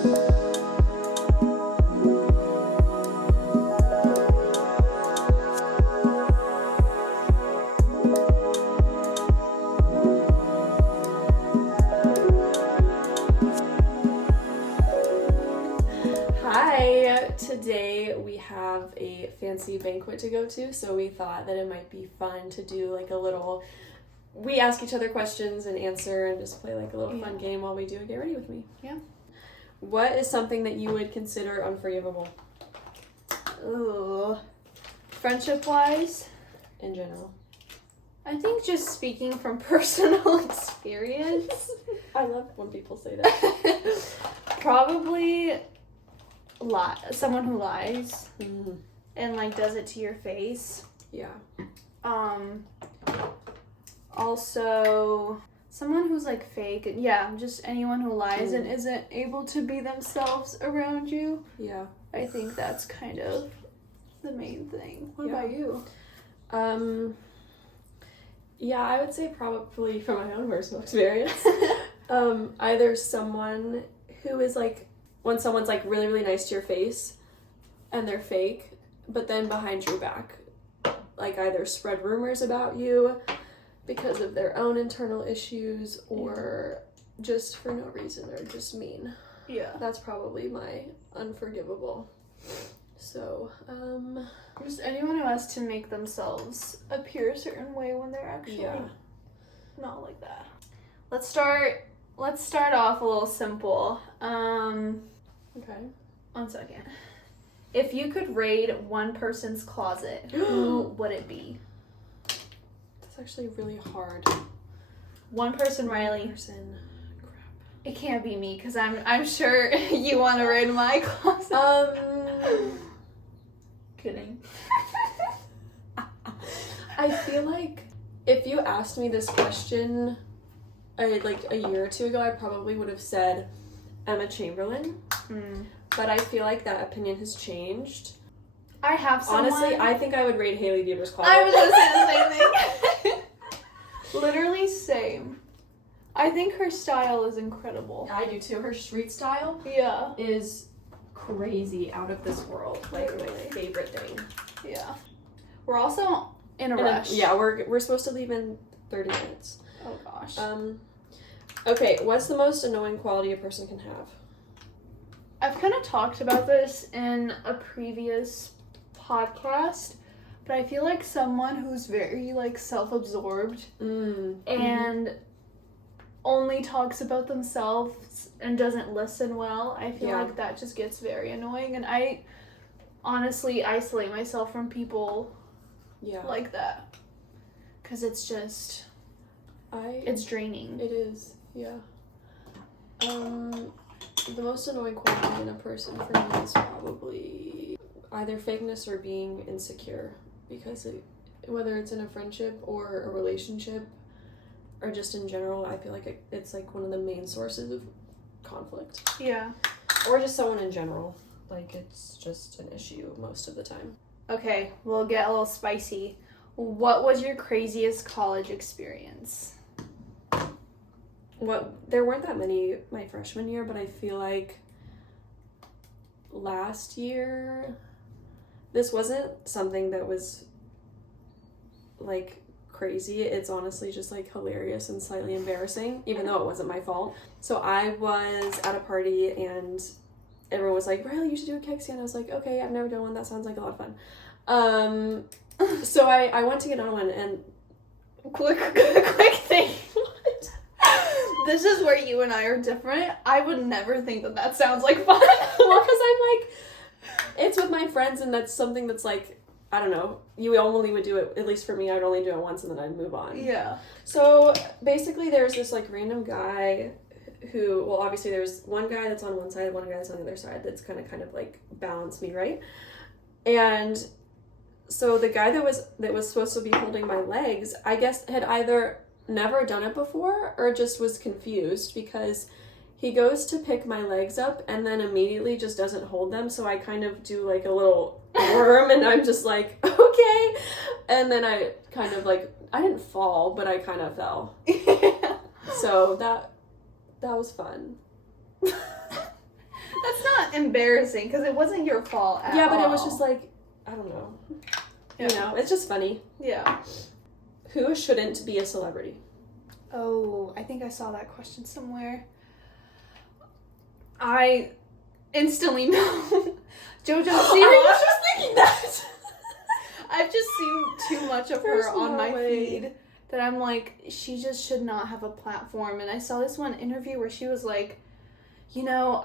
Today we have a fancy banquet to go to, so we thought that it might be fun to do like a little, we ask each other questions and answer and just play like a little fun game while we do a Get Ready With Me. Yeah. What is something that you would consider unforgivable? Ooh. Friendship-wise? In general. I think just speaking from personal experience. I love when people say that. Probably someone who lies and like does it to your face. Yeah. Also someone who's like fake. Yeah, just anyone who lies and isn't able to be themselves around you. Yeah. I think that's kind of the main thing. What about you? Yeah, I would say probably from my own personal experience. Either someone who is like, when someone's like really, really nice to your face and they're fake, but then behind your back, like either spread rumors about you because of their own internal issues or just for no reason or just mean. Yeah. That's probably my unforgivable. So, just anyone who has to make themselves appear a certain way when they're actually not like that. Let's start off a little simple. Okay. 1 second. If you could raid one person's closet, who would it be? That's actually really hard. One person, Riley. Person. Crap. It can't be me, because I'm sure you want to raid my closet. Kidding. I feel like if you asked me this question like a year or two ago, I probably would have said Emma Chamberlain. But I feel like that opinion has changed. I have someone... Honestly, I think I would raid Hailey Bieber's closet. I was going to say the same thing. Literally same. I think her style is incredible. I do too. Her street style is crazy, out of this world. Like my favorite thing. Yeah. We're also in a rush. We're supposed to leave in 30 minutes. Oh gosh. Okay, what's the most annoying quality a person can have? I've kind of talked about this in a previous podcast, but I feel like someone who's very like self-absorbed and only talks about themselves and doesn't listen well. I feel like that just gets very annoying, and I honestly isolate myself from people like that, because it's just it's draining. It is, yeah. The most annoying quality in a person for me is probably either fakeness or being insecure, because whether it's in a friendship or a relationship or just in general, I feel like it's like one of the main sources of conflict. Yeah. Or just someone in general. Like, it's just an issue most of the time. Okay, we'll get a little spicy. What was your craziest college experience? There weren't that many my freshman year, but I feel like last year, this wasn't something that was like crazy. It's honestly just like hilarious and slightly embarrassing, even though it wasn't my fault. So I was at a party and everyone was like, Riley, you should do a keg stand. I was like, okay, I've never done one. That sounds like a lot of fun. So I went to get on one, and quick thing. This is where you and I are different. I would never think that sounds like fun. Well, because I'm like, it's with my friends, and that's something that's like, I don't know, you only would do it, at least for me, I'd only do it once and then I'd move on. Yeah. So basically there's this like random guy who, well, obviously there's one guy that's on one side, one guy that's on the other side that's kind of like balance me, right? And so the guy that was supposed to be holding my legs, I guess had either never done it before or just was confused, because he goes to pick my legs up and then immediately just doesn't hold them. So I kind of do like a little worm and I'm just like, okay. And then I kind of like, I didn't fall, but I kind of fell. So that was fun. embarrassing because it wasn't your fault at all. Yeah, but it was just like, I don't know. Yeah. You know, it's just funny. Yeah. Who shouldn't be a celebrity? Oh, I think I saw that question somewhere. I instantly know. JoJo Siwa. I was just thinking that. I've just seen too much of There's her on no my way. feed that I'm like, she just should not have a platform. And I saw this one interview where she was like, you know,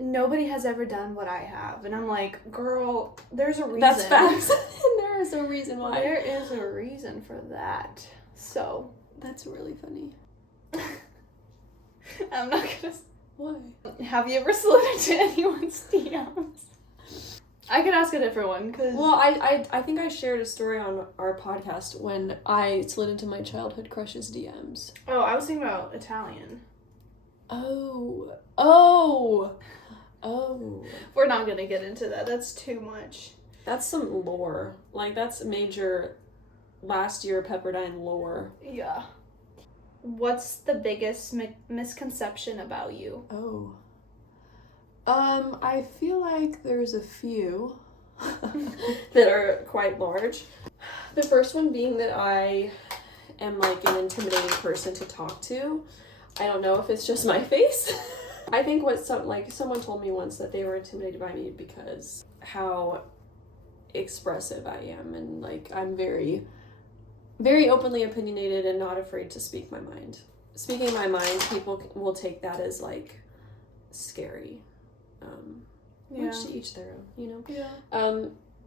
nobody has ever done what I have. And I'm like, girl, there's a reason. That's facts. And there is a reason why. There is a reason for that. So. That's really funny. I'm not gonna. Why? Have you ever slid into anyone's DMs? I could ask a different one, because... Well, I think I shared a story on our podcast when I slid into my childhood crush's DMs. Oh, I was thinking about Italian. Oh. We're not gonna get into that. That's too much. That's some lore. Like, that's major last year Pepperdine lore. Yeah. What's the biggest misconception about you? Oh. I feel like there's a few that are quite large. The first one being that I am like an intimidating person to talk to. I don't know if it's just my face. I think someone told me once that they were intimidated by me because how expressive I am, and like I'm very, very openly opinionated and not afraid to speak my mind. Speaking my mind, people will take that as like scary. Which to each their own, you know? Yeah.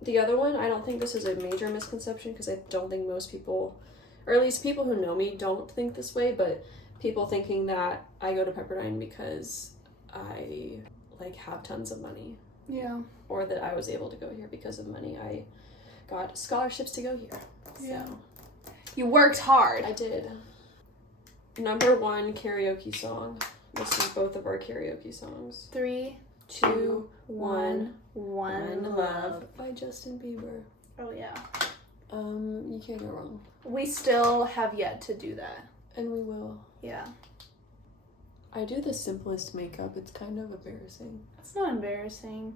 The other one, I don't think this is a major misconception because I don't think most people, or at least people who know me, don't think this way, but people thinking that I go to Pepperdine because I like have tons of money. Yeah. Or that I was able to go here because of money. I got scholarships to go here. Yeah. So You worked hard. I did. Number 1 karaoke song. This is both of our karaoke songs. 3, 2, 1. One Love. By Justin Bieber. Oh, yeah. You can't go wrong. We still have yet to do that. And we will. Yeah. I do the simplest makeup. It's kind of embarrassing. That's not embarrassing.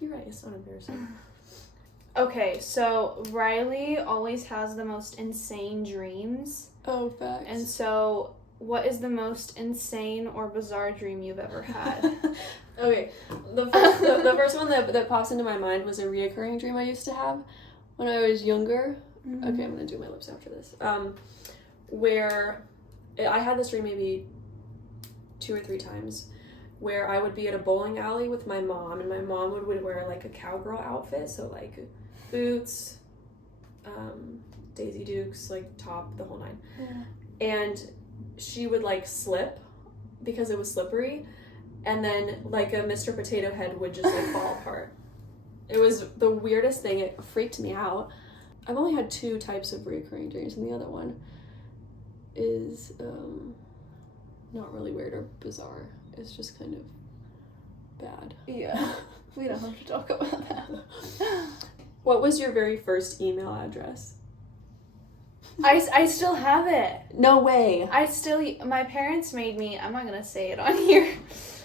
You're right, it's not embarrassing. Okay, so Riley always has the most insane dreams. Oh, facts. And so, what is the most insane or bizarre dream you've ever had? Okay, the first one that pops into my mind was a reoccurring dream I used to have when I was younger. Mm-hmm. Okay, I'm gonna do my lips after this. Where I had this dream maybe 2 or 3 times, where I would be at a bowling alley with my mom, and my mom would wear like a cowgirl outfit, so like boots, Daisy Dukes, like top, the whole 9. Yeah. And she would like slip because it was slippery, and then like a Mr. Potato Head would just like fall apart. It was the weirdest thing. It freaked me out. I've only had 2 types of recurring dreams, and the other one is not really weird or bizarre. It's just kind of bad. Yeah. We don't have to talk about that. What was your very first email address? I still have it. No way. My parents made me, I'm not gonna say it on here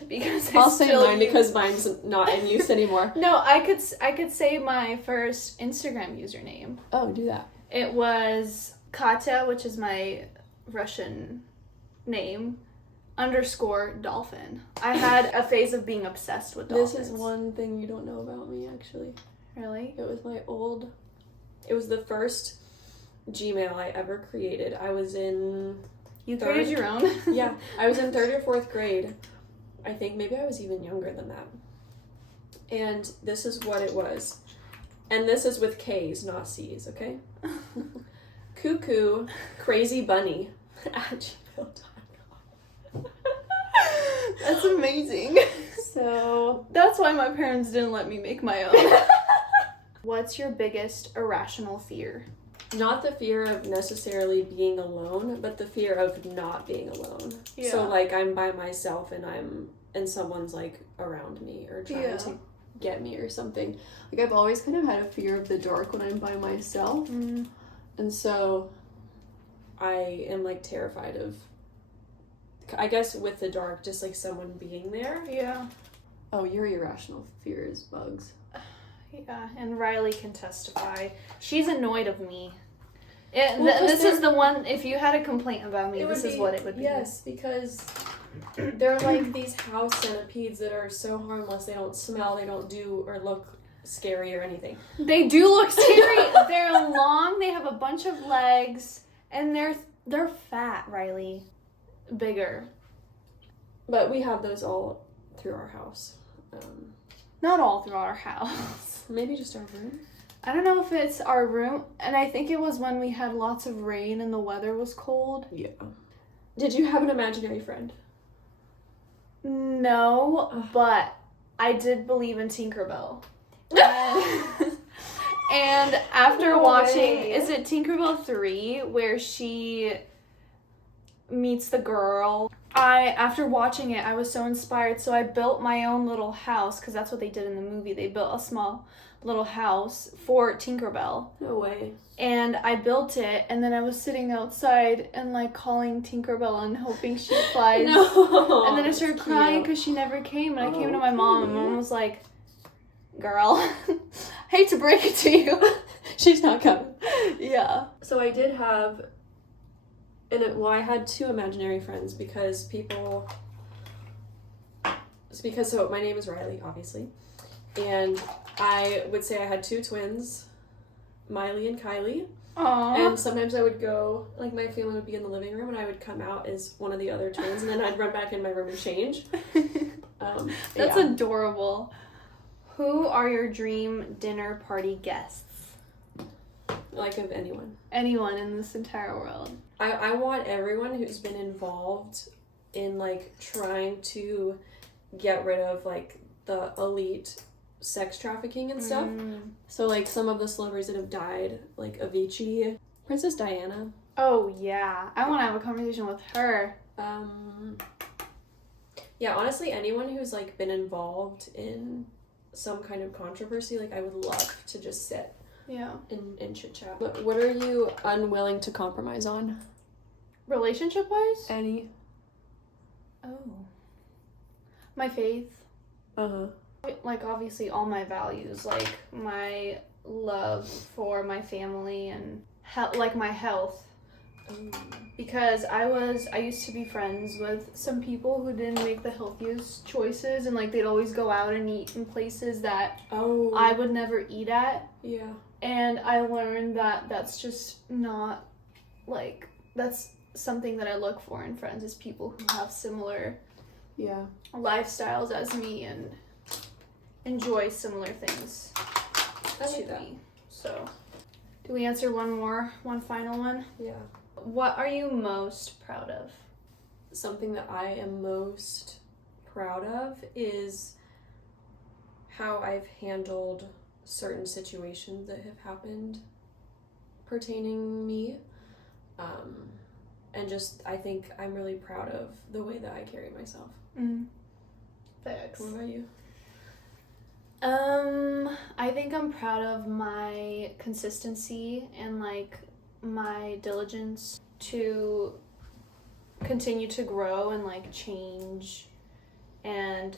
because I'll say mine because mine's not in use anymore. No, I could say my first Instagram username. Oh, do that. It was Katya, which is my Russian name, _dolphin. I had a phase of being obsessed with dolphins. This is one thing you don't know about me, actually. Really? It was the first Gmail I ever created. I was in... You created your own? Yeah, I was in 3rd or 4th grade. I think maybe I was even younger than that. And this is what it was. And this is with K's, not C's, okay? Cuckoo Crazy Bunny at gmail.com. That's amazing. So... That's why my parents didn't let me make my own. What's your biggest irrational fear? Not the fear of necessarily being alone, but the fear of not being alone. Yeah. So, like, I'm by myself and someone's, like, around me or trying to get me or something. Like, I've always kind of had a fear of the dark when I'm by myself. Mm. And so, I am, like, terrified of, I guess, with the dark, just, like, someone being there. Yeah. Oh, your irrational fear is bugs. Yeah, and Riley can testify. She's annoyed of me. Well, This is the one, if you had a complaint about me, this is what it would be. Yes, because they're like these house centipedes that are so harmless. They don't smell, they don't do or look scary or anything. They do look scary. They're long, they have a bunch of legs, and they're fat, Riley. Bigger. But we have those all through our house. Not all through our house. Maybe just our room. I don't know if it's our room, and I think it was when we had lots of rain and the weather was cold. Yeah. Did you have an imaginary friend? No, but I did believe in Tinkerbell. And after No watching, way. is it Tinkerbell 3, where she meets the girl? After watching it, I was so inspired, so I built my own little house, because that's what they did in the movie. They built a small little house for Tinkerbell. No way. And I built it, and then I was sitting outside and like calling Tinkerbell and hoping she flies. No. And then I started crying because she never came, and I came to my mom, and mom was like, "Girl, hate to break it to you." She's not coming. Yeah. So I did have, I had two imaginary friends because so my name is Riley, obviously, and I would say I had two twins, Miley and Kylie. Aww. And sometimes I would go, like my family would be in the living room and I would come out as one of the other twins and then I'd run back in my room and change. That's yeah. adorable. Who are your dream dinner party guests? Like of anyone. Anyone in this entire world. I want everyone who's been involved in like trying to get rid of like the elite sex trafficking and stuff. So like some of the celebrities that have died, like Avicii, Princess Diana. Oh yeah, I want to have a conversation with her. Yeah, honestly, anyone who's like been involved in some kind of controversy, like I would love to just sit and chit chat. But what are you unwilling to compromise on? Relationship wise? Any? Oh. My faith. Uh-huh. Like obviously all my values, like my love for my family and like my health. Because I used to be friends with some people who didn't make the healthiest choices, and like they'd always go out and eat in places that I would never eat at. Yeah. And I learned that that's just not, like, that's something that I look for in friends, is people who have similar lifestyles as me and enjoy similar things I see to that. me. So, do we answer one final one? Yeah. What are you most proud of? Something that I am most proud of is how I've handled certain situations that have happened pertaining me. And just, I think I'm really proud of the way that I carry myself. Thanks. What about you? I think I'm proud of my consistency and like my diligence to continue to grow and like change and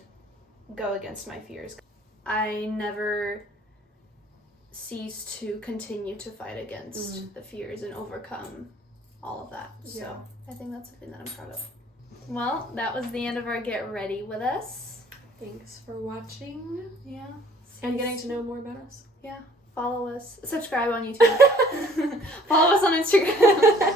go against my fears. I never cease to continue to fight against the fears and overcome all of that. So I think that's something that I'm proud of. Well, that was the end of our Get Ready With Us. Thanks for watching. Yeah. And getting to know more about us. Yeah. Follow us. Subscribe on YouTube. Follow us on Instagram.